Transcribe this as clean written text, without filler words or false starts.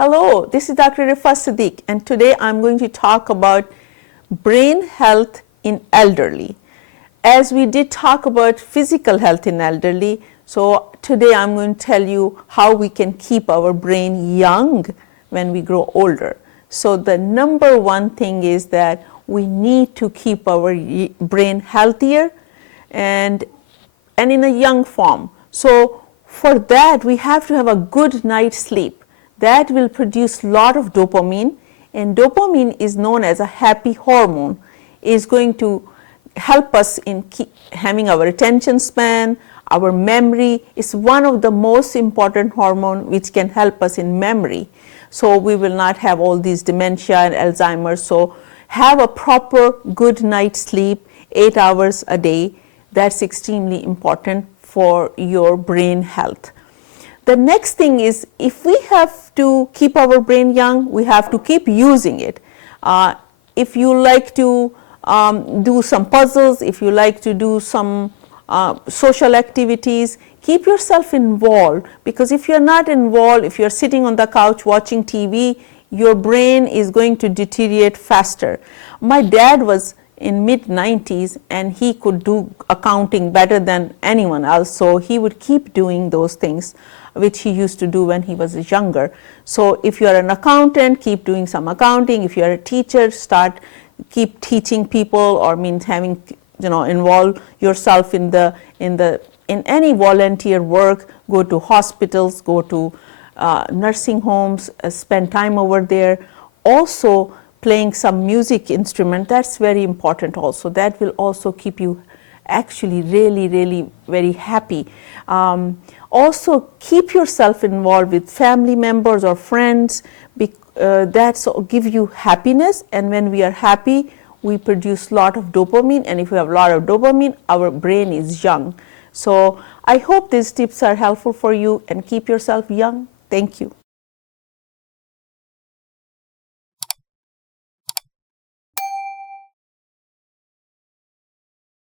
Hello, this is Dr. Riffat Sadiq, and today I'm going to talk about brain health in elderly. As we did talk about physical health in elderly, so today I'm going to tell you how we can keep our brain young when we grow older. So the number one thing is that we need to keep our brain healthier and in a young form. So for that, we have to have a good night's sleep. That will produce a lot of dopamine, and dopamine is known as a happy hormone. Is going to help us in having our attention span, our memory. Is one of the most important hormone which can help us in memory. So we will not have all these dementia and Alzheimer's. So have a proper good night's sleep, 8 hours a day. That's extremely important for your brain health. The next thing is, if we have to keep our brain young, we have to keep using it. If you like to do some puzzles, if you like to do some social activities, keep yourself involved, because if you're not involved, if you're sitting on the couch watching TV, your brain is going to deteriorate faster. My dad was in mid-90s and he could do accounting better than anyone else, so he would keep doing those things which he used to do when he was younger. So if you're an accountant, keep doing some accounting. If you're a teacher, keep teaching people, or means having, involve yourself in any volunteer work. Go to hospitals, go to nursing homes, spend time over there. Also playing some music instrument, that's very important also. That will also keep you actually really very happy. Also keep yourself involved with family members or friends. That's give you happiness, and when we are happy, we produce a lot of dopamine, and if we have a lot of dopamine, our brain is young. So I hope these tips are helpful for you, and keep yourself young. Thank you.